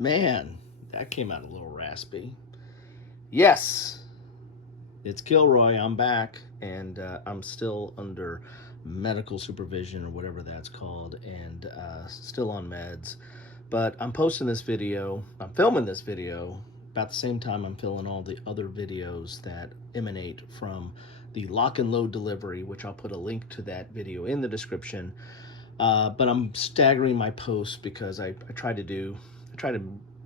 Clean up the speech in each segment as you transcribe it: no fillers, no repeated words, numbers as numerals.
Man, that came out a little raspy. Yes, it's Kilroy. I'm back, and I'm still under medical supervision or whatever that's called, and still on meds. But I'm posting this video, I'm filming this video about the same time I'm filming all the other videos that emanate from the lock and load delivery, which I'll put a link to that video in the description. But I'm staggering my posts because I try to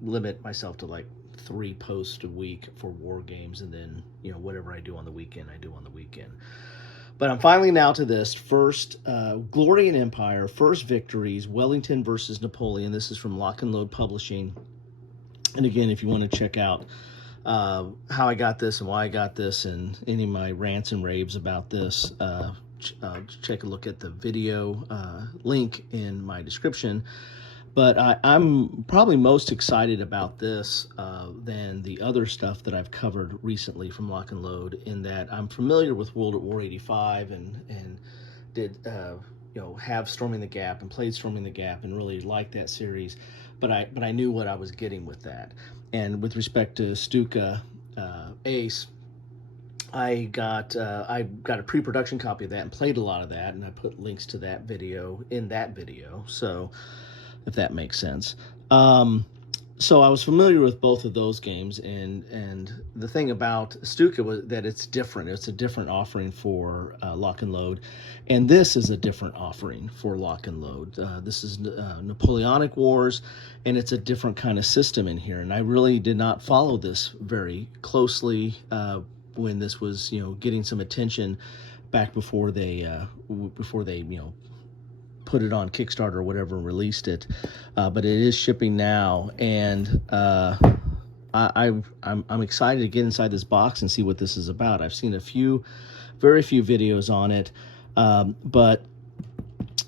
limit myself to like 3 posts a week for war games, and then whatever I do on the weekend I do on the weekend. But I'm finally now to this first Glory and Empire, first Victories, Wellington versus Napoleon. This is from Lock and Load Publishing. And again, if you want to check out how I got this and why I got this and any of my rants and raves about this, check a look at the video link in my description. But I'm probably most excited about this than the other stuff that I've covered recently from Lock and Load, in that I'm familiar with World at War 85 and did have Storming the Gap and played Storming the Gap and really liked that series, but I knew what I was getting with that. And with respect to Stuka Ace, I got a pre-production copy of that and played a lot of that, and I put links to that video in that video, so if that makes sense. So I was familiar with both of those games, and the thing about Stuka was that it's different. It's a different offering for Lock and Load, and this is a different offering for Lock and Load. This is Napoleonic Wars, and it's a different kind of system in here, and I really did not follow this very closely when this was getting some attention back before they put it on Kickstarter or whatever and released it, but it is shipping now, and I'm excited to get inside this box and see what this is about. I've seen very few videos on it, but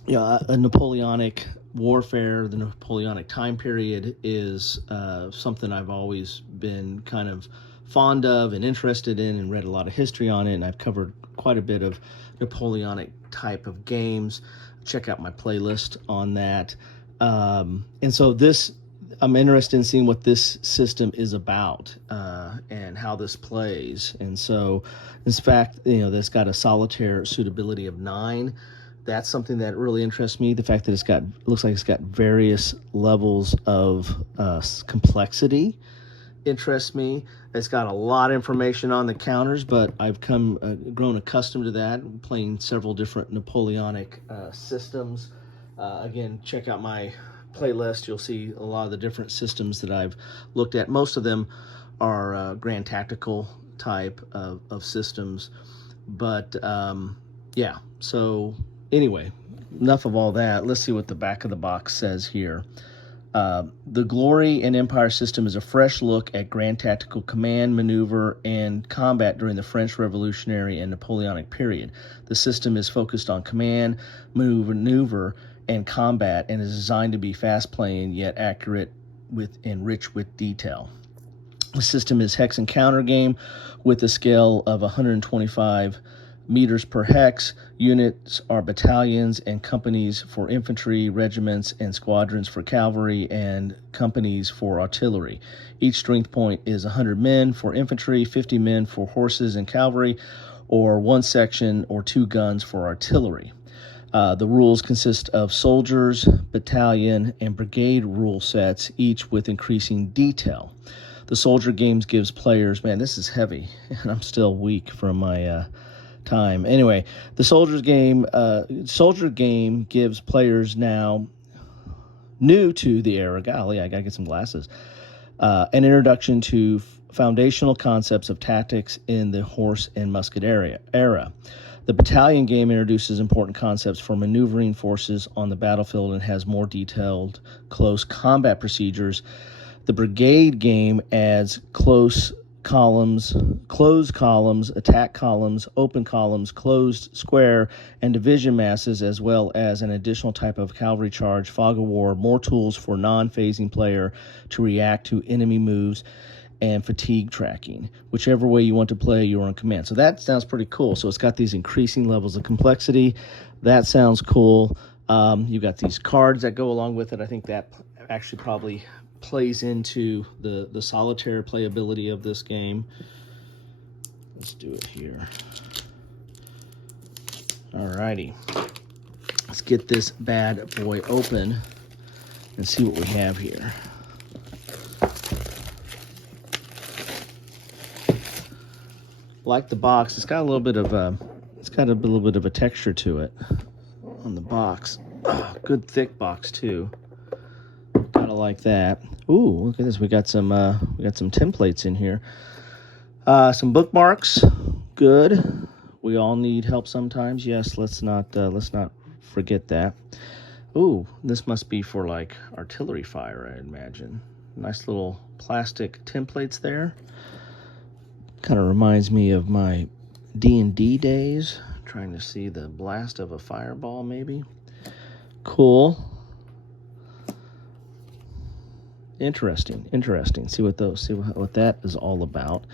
a Napoleonic warfare, the Napoleonic time period, is something I've always been kind of fond of and interested in, and read a lot of history on it, and I've covered quite a bit of Napoleonic type of games. Check out my playlist on that. And so I'm interested in seeing what this system is about and how this plays. And so, in fact, that's got a solitaire suitability of 9. That's something that really interests me. The fact that it looks like it's got various levels of complexity interests me. It's got a lot of information on the counters, but I've grown accustomed to that, playing several different Napoleonic systems. Again, check out my playlist. You'll see a lot of the different systems that I've looked at. Most of them are grand tactical type of systems, but yeah. So anyway, enough of all that. Let's see what the back of the box says here. The Glory and Empire system is a fresh look at grand tactical command, maneuver, and combat during the French Revolutionary and Napoleonic period. The system is focused on command, maneuver, and combat, and is designed to be fast-playing yet accurate and rich with detail. The system is hex and counter game with a scale of 125 meters per hex. Units are battalions and companies for infantry, regiments and squadrons for cavalry, and companies for artillery. Each strength point is 100 men for infantry, 50 men for horses and cavalry, or 1 section or 2 guns for artillery. The rules consist of soldiers, battalion, and brigade rule sets, each with increasing detail. The soldier games gives players, man, this is heavy, and I'm still weak from my time. Anyway, the soldier game gives players now new to the era, golly, I gotta get some glasses, an introduction to foundational concepts of tactics in the horse and musket era. The Battalion Game introduces important concepts for maneuvering forces on the battlefield and has more detailed close combat procedures. The Brigade Game adds closed columns, attack columns, open columns, closed square, and division masses, as well as an additional type of cavalry charge, fog of war, more tools for non-phasing player to react to enemy moves, and fatigue tracking. Whichever way you want to play, you're on command. So that sounds pretty cool. So it's got these increasing levels of complexity. That sounds cool. You've got these cards that go along with it. I think that actually probably plays into the solitaire playability of this game. Let's do it here. Alrighty. Let's get this bad boy open and see what we have here. Like the box, it's got a little bit of a texture to it on the box. Oh, good thick box too. Gotta like that. Ooh, look at this. We got some templates in here. Some bookmarks. Good. We all need help sometimes. Yes, let's not forget that. Ooh, this must be for like artillery fire, I imagine. Nice little plastic templates there. Kind of reminds me of my D&D days, trying to see the blast of a fireball maybe. Cool. Interesting. See what that is all about.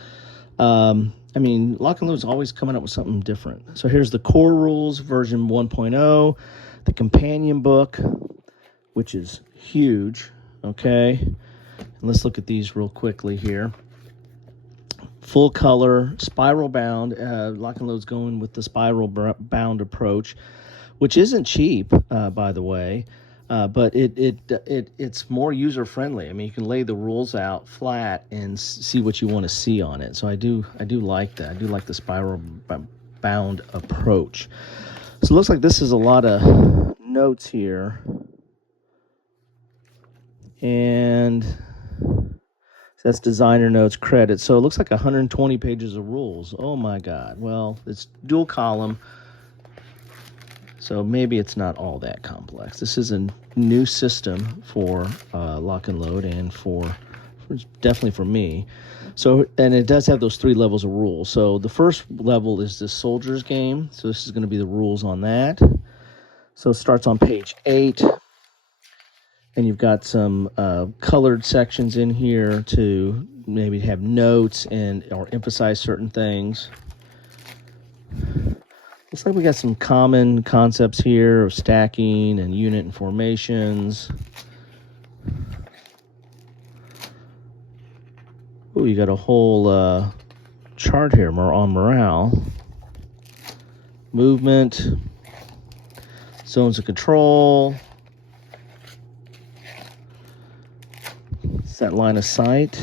I mean, Lock and Load's always coming up with something different. So here's the core rules, version 1.0, the companion book, which is huge, okay? And let's look at these real quickly here. Full color, spiral bound. Lock and Load's going with the spiral bound approach, which isn't cheap, by the way. But it's more user friendly. I mean, you can lay the rules out flat and see what you want to see on it. So I do like that. I do like the spiral bound approach. So it looks like this is a lot of notes here, and that's designer notes, credits. So it looks like 120 pages of rules. Oh my God. Well, it's dual column. So maybe it's not all that complex. This is a new system for Lock and Load, and for definitely for me. So, and it does have those 3 levels of rules. So the first level is the soldier's game. So this is going to be the rules on that. So it starts on page 8, and you've got some colored sections in here to maybe have notes or emphasize certain things. Looks like we got some common concepts here of stacking and unit and formations. Oh, you got a whole chart here on morale. Movement. Zones of control. Is that line of sight?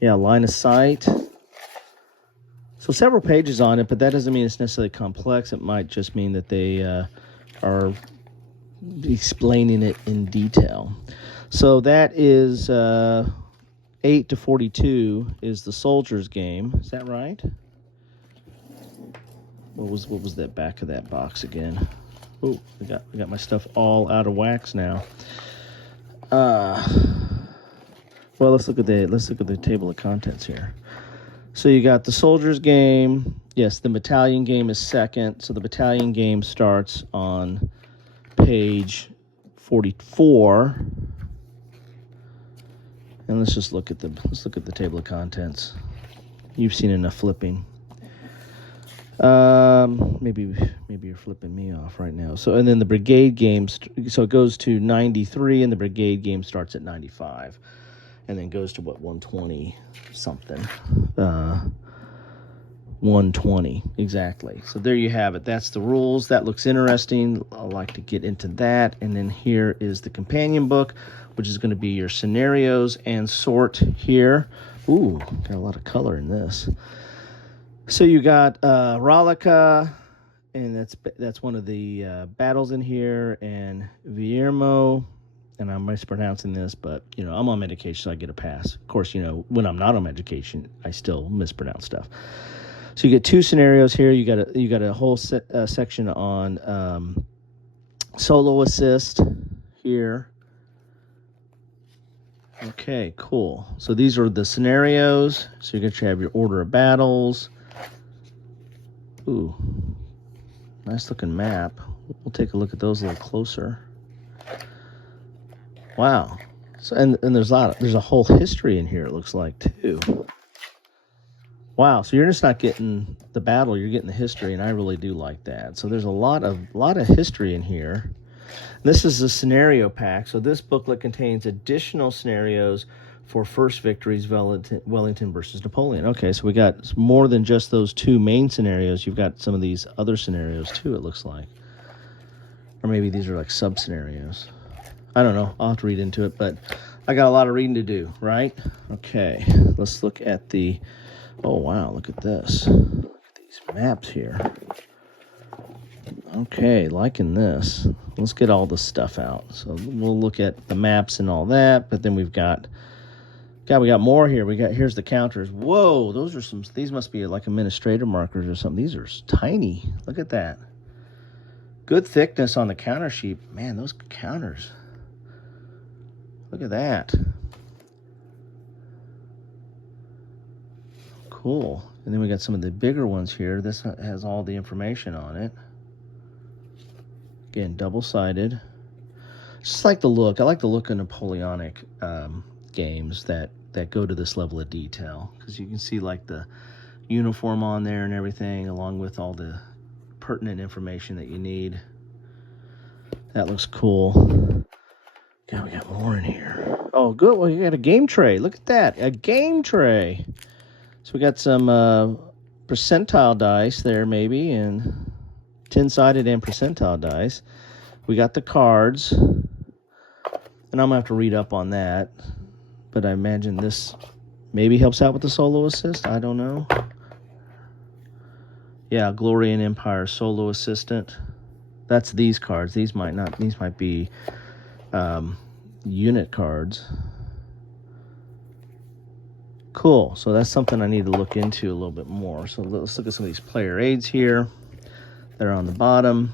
Yeah, line of sight. So several pages on it, but that doesn't mean it's necessarily complex. It might just mean that they are explaining it in detail. So that is 8 to 42 is the soldier's game. Is that right? What was that back of that box again? Oh, I got my stuff all out of wax now. Well, let's look at the table of contents here. So you got the soldier's game. Yes, the battalion game is second. So the battalion game starts on page 44. And let's look at the table of contents. You've seen enough flipping. Maybe you're flipping me off right now. So, and then the brigade game, so it goes to 93, and the brigade game starts at 95. And then goes to 120 something. 120 exactly. So there you have it. That's the rules. That looks interesting. I like to get into that. And then here is the companion book, which is going to be your scenarios and sort here. Ooh, got a lot of color in this. So you got Rallica, and that's one of the battles in here, and Viermo. And I'm mispronouncing this, but, I'm on medication, so I get a pass. Of course, when I'm not on medication, I still mispronounce stuff. So you get 2 scenarios here. You got a whole section on solo assist here. Okay, cool. So these are the scenarios. So you're going to have your order of battles. Ooh, nice looking map. We'll take a look at those a little closer. Wow. So and there's a whole history in here, it looks like, too. Wow, so you're just not getting the battle, you're getting the history, and I really do like that. So there's a lot of history in here. This is a scenario pack. So this booklet contains additional scenarios for first victories, Wellington versus Napoleon. Okay, so we got more than just those two main scenarios. You've got some of these other scenarios too, it looks like. Or maybe these are like sub-scenarios. I don't know. I'll have to read into it, but I got a lot of reading to do, right? Okay, let's look at the... Oh, wow, look at this. Look at these maps here. Okay, liking this. Let's get all the stuff out. So we'll look at the maps and all that, but then we got more here. Here's the counters. Whoa, these must be like administrative markers or something. These are tiny. Look at that. Good thickness on the counter sheet. Man, those counters. Look at that. Cool. And then we got some of the bigger ones here. This has all the information on it. Again, double-sided. Just like the look. I like the look of Napoleonic games that go to this level of detail, because you can see like the uniform on there and everything, along with all the pertinent information that you need. That looks cool. God, we got more in here. Oh, good. Well, you got a game tray. Look at that. A game tray. So we got some percentile dice there, maybe, and 10-sided and percentile dice. We got the cards. And I'm going to have to read up on that. But I imagine this maybe helps out with the solo assist. I don't know. Yeah, Glory and Empire solo assistant. That's these cards. These might not. These might be unit cards. Cool. So that's something I need to look into a little bit more. So let's look at some of these player aids here. They're on the bottom.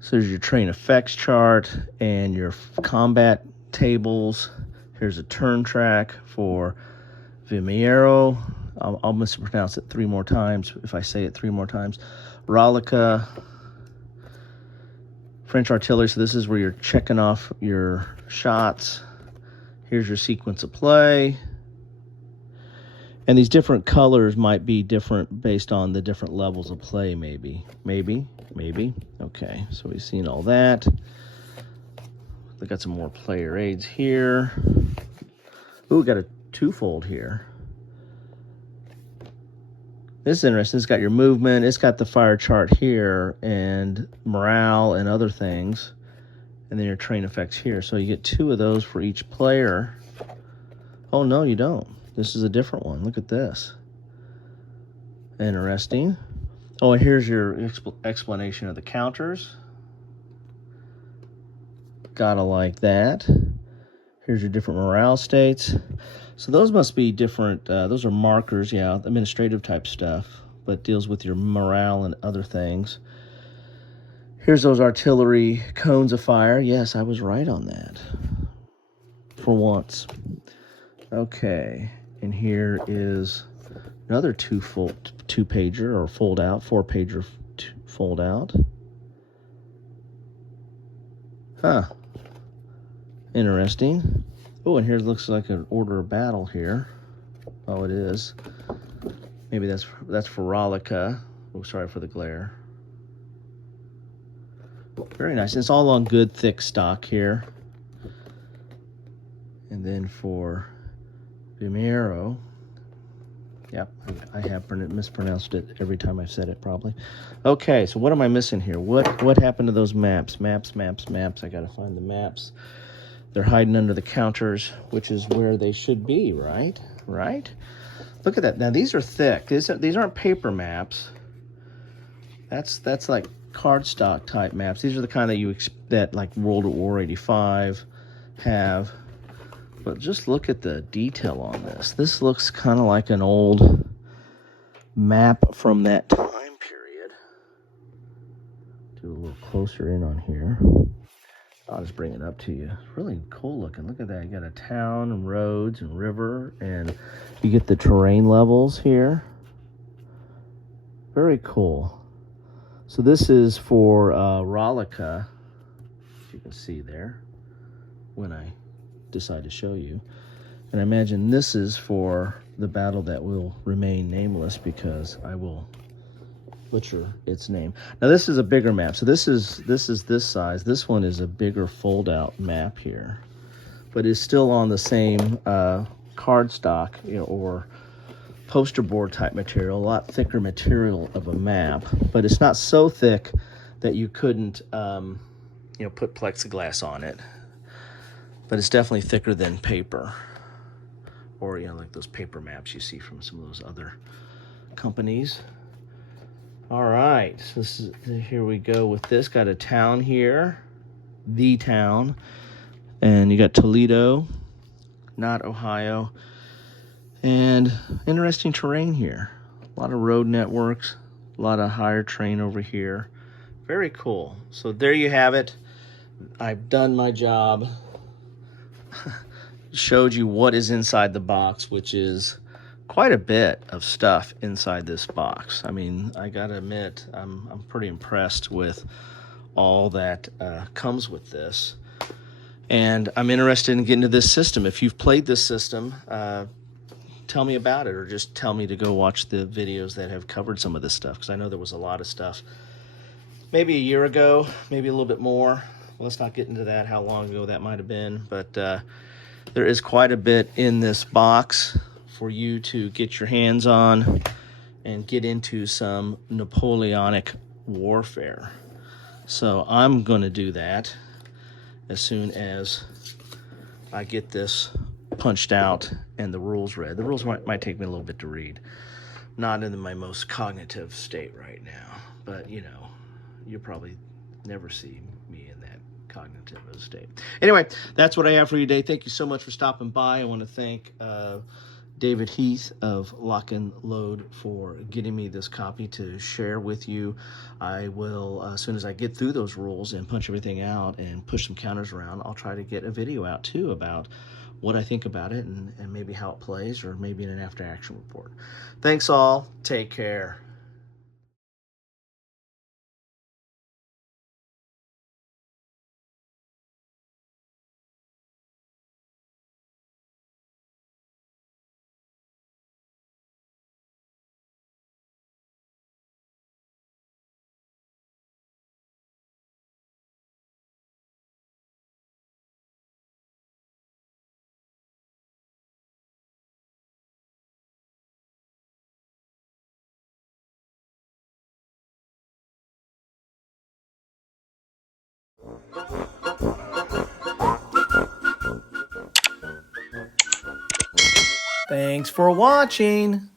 So there's your train effects chart and your combat tables. Here's a turn track for Vimiero. I'll mispronounce it 3 more times if I say it 3 more times. Rolica. French artillery. So this is where you're checking off your shots. Here's your sequence of play. And these different colors might be different based on the different levels of play, maybe. Okay, so we've seen all that. We got some more player aids here. Ooh, we got a 2-fold here. This is interesting. It's got your movement. It's got the fire chart here and morale and other things. And then your train effects here. So you get 2 of those for each player. Oh, no, you don't. This is a different one. Look at this. Interesting. Oh, and here's your explanation of the counters. Gotta like that. Here's your different morale states. So those must be different. Those are markers, yeah, administrative type stuff, but deals with your morale and other things. Here's those artillery cones of fire. Yes, I was right on that. For once. Okay, and here is another 2-pager or fold out, 4-pager fold out. Huh. Interesting. Oh, and here looks like an order of battle here. Oh, it is. Maybe that's for Rolica. Oh, sorry for the glare. Very nice. It's all on good, thick stock here. And then for Vimiero. Yep, I have mispronounced it every time I've said it, probably. Okay, so what am I missing here? What happened to those maps? Maps. I got to find the maps. They're hiding under the counters, which is where they should be, right? Right? Look at that. Now, these are thick. These aren't paper maps. That's like cardstock type maps. These are the kind that like World War 85 have. But just look at the detail on this. This looks kind of like an old map from that time period. Do a little closer in on here. I'll just bring it up to you. It's really cool looking. Look at that. You got a town and roads and river, and you get the terrain levels here. Very cool. So this is for Rolica, as you can see there, when I decide to show you. And I imagine this is for the battle that will remain nameless, because I will butcher its name. Now this is a bigger map. So this is this size. This one is a bigger fold-out map here, but it's still on the same cardstock, or poster board type material, a lot thicker material of a map, but it's not so thick that you couldn't put plexiglass on it, but it's definitely thicker than paper, or like those paper maps you see from some of those other companies. All right, so here we go with this. Got a town here, the town, and you got Toledo, not Ohio, and interesting terrain here. A lot of road networks, a lot of higher terrain over here. Very cool. So there you have it. I've done my job. Showed you what is inside the box, which is quite a bit of stuff inside this box. I mean, I gotta admit, I'm pretty impressed with all that comes with this. And I'm interested in getting to this system. If you've played this system, tell me about it, or just tell me to go watch the videos that have covered some of this stuff, because I know there was a lot of stuff maybe a year ago, maybe a little bit more. Let's not get into that, how long ago that might have been, but there is quite a bit in this box for you to get your hands on and get into some Napoleonic warfare. So I'm going to do that as soon as I get this punched out and the rules read. The rules might take me a little bit to read. Not in my most cognitive state right now, but you'll probably never see me in that cognitive state. Anyway, that's what I have for you today. Thank you so much for stopping by. I want to thank David Heath of Lock and Load for getting me this copy to share with you. I will, as soon as I get through those rules and punch everything out and push some counters around, I'll try to get a video out too about what I think about it and maybe how it plays, or maybe in an after action report. Thanks all. Take care. Thanks for watching.